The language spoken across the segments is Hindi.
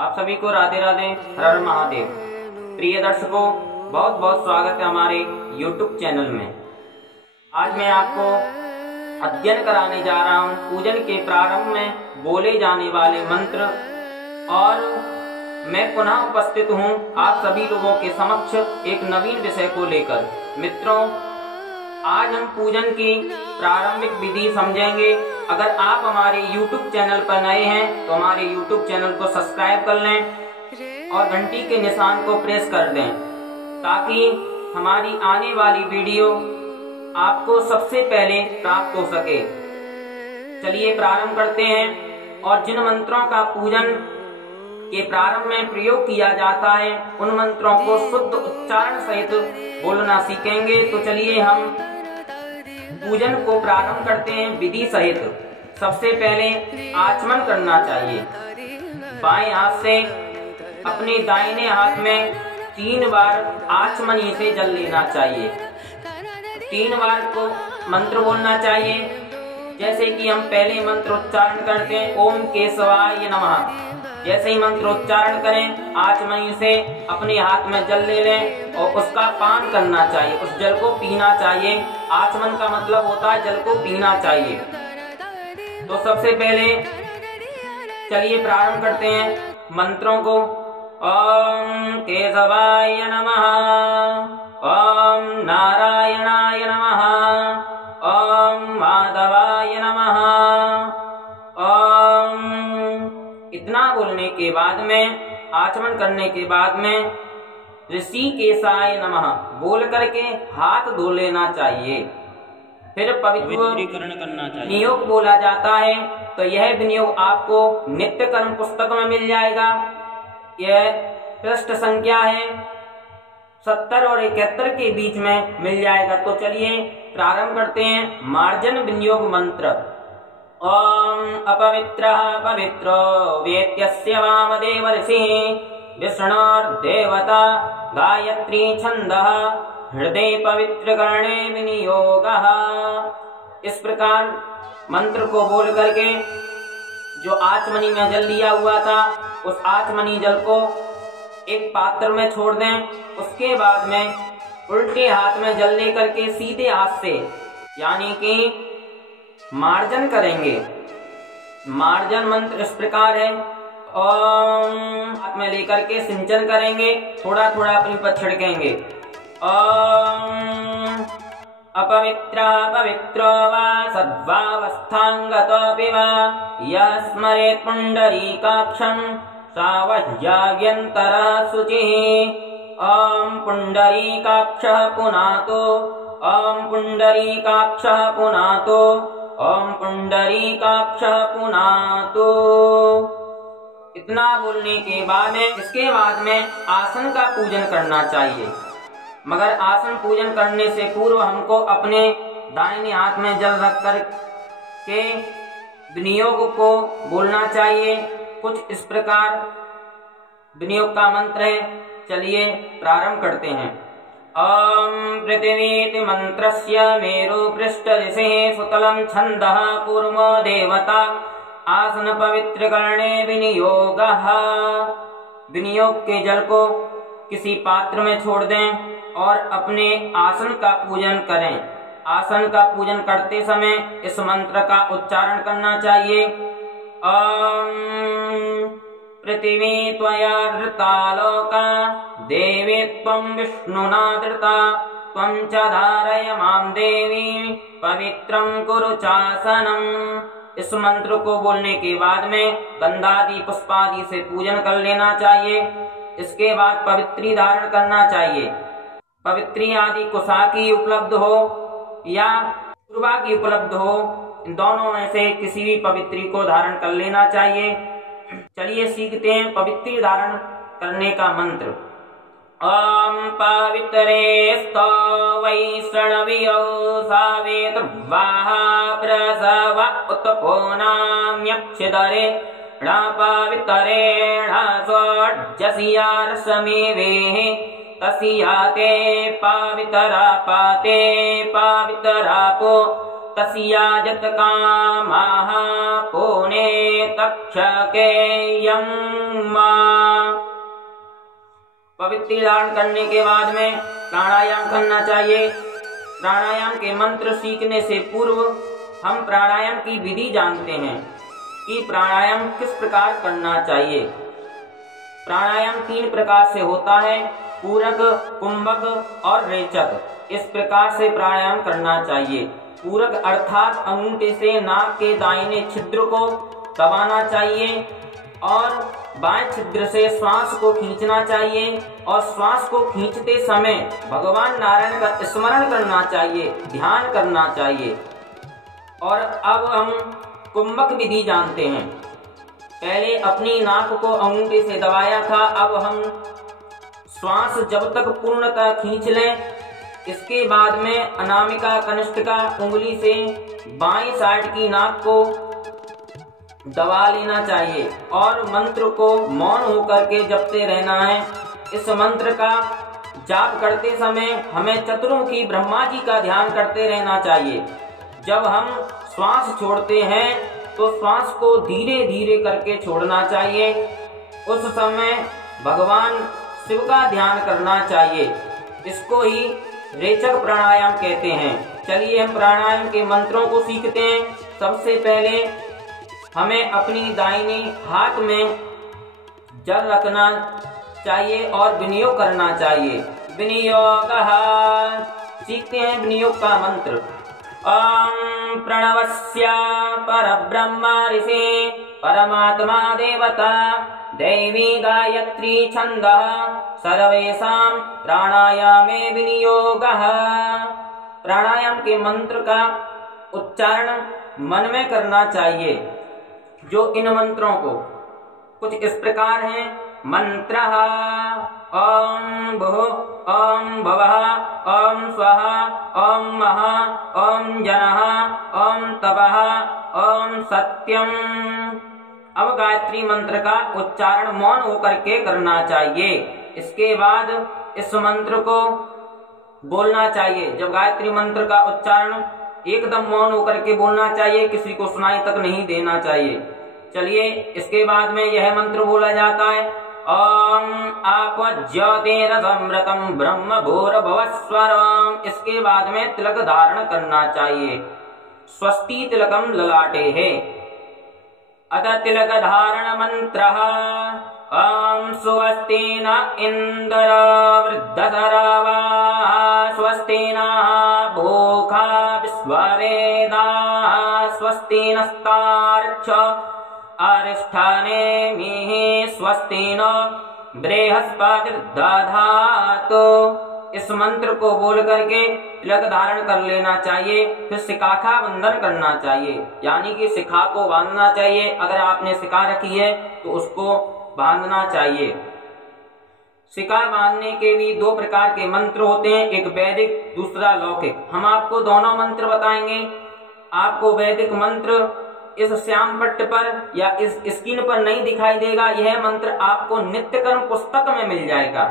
आप सभी को राधे राधे, हर हर महादेव। प्रिय दर्शकों, बहुत बहुत स्वागत है हमारे YouTube चैनल में। आज मैं आपको अध्ययन कराने जा रहा हूँ पूजन के प्रारंभ में बोले जाने वाले मंत्र, और मैं पुनः उपस्थित हूँ आप सभी लोगों के समक्ष एक नवीन विषय को लेकर। मित्रों, आज हम पूजन की प्रारंभिक विधि समझेंगे। अगर आप हमारे YouTube चैनल पर नए हैं तो हमारे YouTube चैनल को सब्सक्राइब कर लें और घंटी के निशान को प्रेस कर दें, ताकि हमारी आने वाली वीडियो आपको सबसे पहले प्राप्त हो सके। चलिए प्रारंभ करते हैं। और जिन मंत्रों का पूजन के प्रारंभ में प्रयोग किया जाता है, उन मंत्रों को शुद्ध उच्चारण सहित बोलना सीखेंगे। तो चलिए हम पूजन को प्रारंभ करते हैं विधि सहित। सबसे पहले आचमन करना चाहिए। बाएं हाथ से अपने दाहिने हाथ में 3 बार आचमनी से जल लेना चाहिए। 3 बार को मंत्र बोलना चाहिए। जैसे कि हम पहले मंत्र उच्चारण करते हैं, ओम केशवाय नमः। जैसे ही मंत्र उच्चारण करें, आचमनी से अपने हाथ में जल ले लें और उसका पान करना चाहिए, उस जल को पीना चाहिए। आचमन का मतलब होता है जल को पीना चाहिए। तो सबसे पहले चलिए प्रारंभ करते हैं मंत्रों को। ओम केशवाय नमः, ओम नारायणाय नमः, ओम माधवाय नमः। इतना बोलने के बाद में, आचमन करने के बाद में ऋषिकेशाय नमः बोल करके हाथ धो लेना चाहिए। फिर पवित्रीकरण करना चाहिए। विनियोग बोला जाता है, तो यह विनियोग आपको नित्य कर्म पुस्तक में मिल जाएगा। यह पृष्ठ संख्या है 70 और 71 के बीच में मिल जाएगा। तो चलिए प्रारंभ करते हैं मार्जन विनियोग मंत्र। ओम अपवित्रः पवित्रो वेत्यस्य वामदेव ऋषिः विष्णुर्देवता गायत्री छन्दः हृदय पवित्रकरणे विनियोगः। इस प्रकार मंत्र को बोल करके जो आचमनी में जल लिया हुआ था, उस आचमनी जल को एक पात्र में छोड़ दें। उसके बाद में उल्टे हाथ में जल लेकर के सीधे हाथ से, यानी कि मार्जन करेंगे। मार्जन मंत्र इस प्रकार है, ओम हाथ में लेकर के सिंचन करेंगे, थोड़ा थोड़ा अपनी पर छिड़केंगे। ओम अपवित्र पवित्रो वा सद्वावस्थांगतोऽपि वा यस्मरेत् पुंडरीकाक्षं सावह्याभ्यन्तरः शुचिः। ओम पुंडरीकाक्षः पुनातो, ओम पुंडरीकाक्षः पुनातो, ओम पुंडरीकाक्षः पुनातो। इतना बोलने के बाद में, इसके बाद में आसन का पूजन करना चाहिए। मगर आसन पूजन करने से पूर्व हमको अपने दाहिने हाथ में जल रख कर के विनियोग को बोलना चाहिए। कुछ इस प्रकार विनियोग का मंत्र है। चलिए प्रारंभ करते हैं। ओम पृथिवीति मंत्रस्य मेरु पृष्ठ ऋषिः सुतलं छन्दः कूर्मो देवता आसन पवित्रकरणे विनियोगः। विनियोग के जल को किसी पात्र में छोड़ दें और अपने आसन का पूजन करें। आसन का पूजन करते समय इस मंत्र का उच्चारण करना चाहिए। ओम पृथिवी त्वया धृता लोका देवी त्वं विष्णुना धृता त्वं च धारय मां देवी पवित्रं कुरु चासनम्। इस मंत्र को बोलने के बाद में गंधादि पुष्पादि से पूजन कर लेना चाहिए। इसके बाद पवित्री धारण करना चाहिए। पवित्री आदि कुशा की उपलब्ध हो या पूर्वा की उपलब्ध हो, इन दोनों में से किसी भी पवित्री को धारण कर लेना चाहिए। चलिए सीखते हैं पवित्री धारण करने का मंत्र। ओम पवित्रे स्तो वैष्णवियो सावेतुर्वाहा प्रसव उत्पोनाम्यक्षिदरे पवित्रेण स्वज्जसिया रसमेवेः तस्याते पवित्रा पाते पवित्रापो तस्या जतकामाः पुने तक्षके यं मा पवित्र धारण करने के बाद में प्राणायाम करना चाहिए। प्राणायाम के मंत्र सीखने से पूर्व हम प्राणायाम की विधि जानते हैं कि प्राणायाम किस प्रकार करना चाहिए। प्राणायाम 3 प्रकार से होता है, पूरक, कुंभक और रेचक। इस प्रकार से प्राणायाम करना चाहिए। पूरक अर्थात अंगूठे से नाक के दाहिने छिद्र को दबाना चाहिए और बाएं छिद्र से श्वास को खींचना चाहिए और श्वास को खींचते समय भगवान नारायण का स्मरण करना चाहिए, ध्यान करना चाहिए। और अब हम कुंभक विधि जानते हैं। पहले अपनी नाक को अंगूठे से दबाया था, अब हम श्वास जब तक पूर्णतः खींच लें, इसके बाद में अनामिका कनिष्ठिका उंगली से बाईं साइड की नाक को दबा लेना चाहिए और मंत्र को मौन होकर के जपते रहना है। इस मंत्र का जाप करते समय हमें चतुर्मुखी ब्रह्मा जी का ध्यान करते रहना चाहिए। जब हम श्वास छोड़ते हैं तो श्वास को धीरे धीरे करके छोड़ना चाहिए। उस समय भगवान शिव का ध्यान करना चाहिए। इसको ही रेचक प्राणायाम कहते हैं। चलिए हम प्राणायाम के मंत्रों को सीखते हैं। सबसे पहले हमें अपनी दाहिनी हाथ में जल रखना चाहिए और विनियोग करना चाहिए। विनियोगः सीखते हैं विनियोग का मंत्र। ओम प्रणवस्य परब्रह्म ऋषि परमात्मा देवता दैवी गायत्री छंदः सर्वेषां प्राणायामे विनियोगः। प्राणायाम के मंत्र का उच्चारण मन में करना चाहिए। जो इन मंत्रों को कुछ इस प्रकार हैं। मंत्रः ओम भुः ओम भवः ओम स्वः ओम महः ओम जनः ओम तपः ओम सत्यम। अब गायत्री मंत्र का उच्चारण मौन होकर के करना चाहिए। इसके बाद इस मंत्र को बोलना चाहिए। जब गायत्री मंत्र का उच्चारण एकदम मौन होकर के बोलना चाहिए, किसी को सुनाई तक नहीं देना चाहिए। चलिए इसके बाद में यह मंत्र बोला जाता है। ओम आपज्योतिरसमृतं ब्रह्म भूर्भुवस्वरम्। इसके बाद में तिलक धारण करना चाहिए। स्वस्ति तिलकम ललाटे है। अतः तिलक धारण मंत्रः ओम स्वस्ति न इंद्र वृद्धसरवाः स्वस्ति नः भूखा विश्ववेदाः स्वस्ति नस्तार्क्ष्य अरिष्ठानेमिः स्वस्ति न बृहस्पतिर्दधातु। इस मंत्र को बोल करके तिलक धारण कर लेना चाहिए। फिर शिखाखा बंधन करना चाहिए, यानी कि शिखा को बांधना चाहिए। अगर आपने शिखा रखी है तो उसको बांधना चाहिए। शिखा बांधने के भी 2 प्रकार के मंत्र होते हैं, एक वैदिक दूसरा लौकिक। हम आपको दोनों मंत्र बताएंगे। आपको वैदिक मंत्र इस श्याम पट्ट पर या इस स्क्रीन पर नहीं दिखाई देगा। यह मंत्र आपको नित्य कर्म पुस्तक में मिल जाएगा।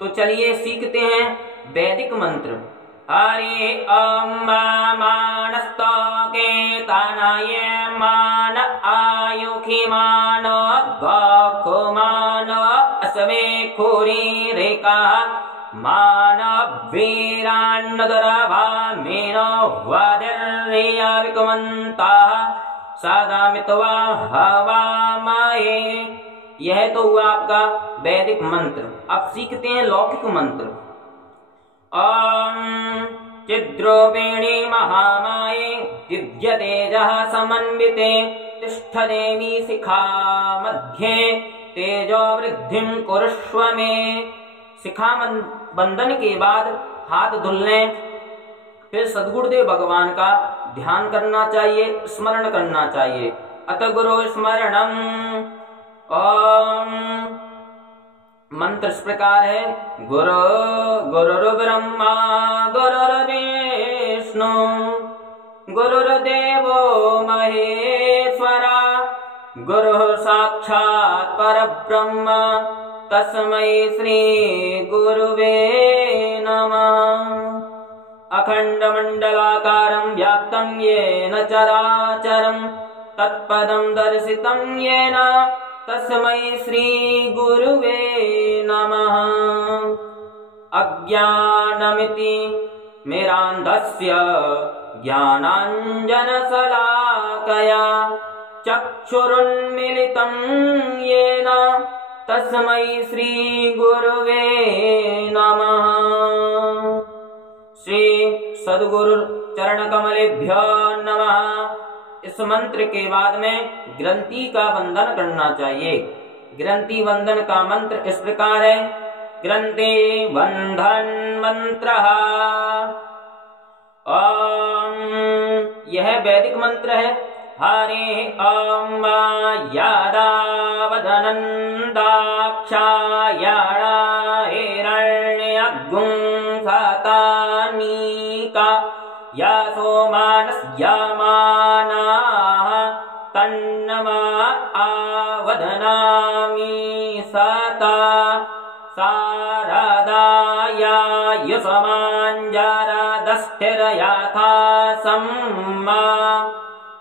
तो चलिए सीखते हैं वैदिक मंत्र। हरि ओम मानस्तोके तानाय मान आयुखि मान गौकुमान असवे खुरी रेका मान वीरान्नदरभामेन वादिर्या विकमन्ताः सदा मित्वा हवामहे। यह तो हुआ आपका वैदिक मंत्र। अब सीखते हैं लौकिक मंत्र। ओम चिद्रूपिणी महामाये दिव्य तेजः समन्विते तिष्ठदेवी शिखा मध्ये तेजो वृद्धिं कुरुष्व मे। शिखा बंधन के बाद हाथ धुलने, फिर सद्गुरुदेव भगवान का ध्यान करना चाहिए, स्मरण करना चाहिए। अत गुरु स्मरणम। ओम मंत्र इस प्रकार है। गुरु गुरुर्ब्रह्मा गुरुर्विष्णु गुरुर्देवो महेश्वरा गुरु साक्षात् परब्रह्म तस्मै श्री गुरुवे नमः। अखण्डमण्डलाकारं व्याप्तं येन चराचरं तत्पदं दर्शितं येन तस्मै श्री गुरुवे नमः। अज्ञानमिति मेरान्धस्य ज्ञानाञ्जनशलाकया चक्षुरुन्मीलितं येन तस्मै श्री गुरुवे नमः। श्री सद्गुरु चरण कमलेभ्यो नमः। इस मंत्र के बाद में ग्रंथि का वंदन करना चाहिए। ग्रंथि वंदन का मंत्र इस प्रकार है। ग्रंथि वंदन मंत्रः। ओम, यह वैदिक मंत्र है। हरे ओम यादावदनन्दाक्षायाणा हिरण्यगुं सतानीका या सोमानस्यामानाः तन्नमा आवदनामि सता सारदाया युषमाञ्जरदस्थिरयाथा सम्मा।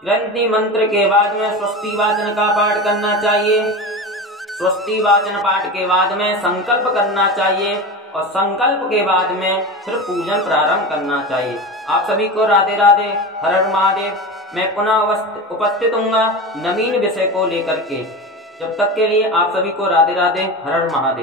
ग्रंथि मंत्र के बाद में स्वस्ति वाचन का पाठ करना चाहिए। स्वस्ति वाचन पाठ के बाद में संकल्प करना चाहिए और संकल्प के बाद में फिर पूजन प्रारंभ करना चाहिए। आप सभी को राधे राधे, हर हर महादेव। मैं पुनः उपस्थित हूँगा नवीन विषय को लेकर के। जब तक के लिए आप सभी को राधे राधे, हर हर महादेव।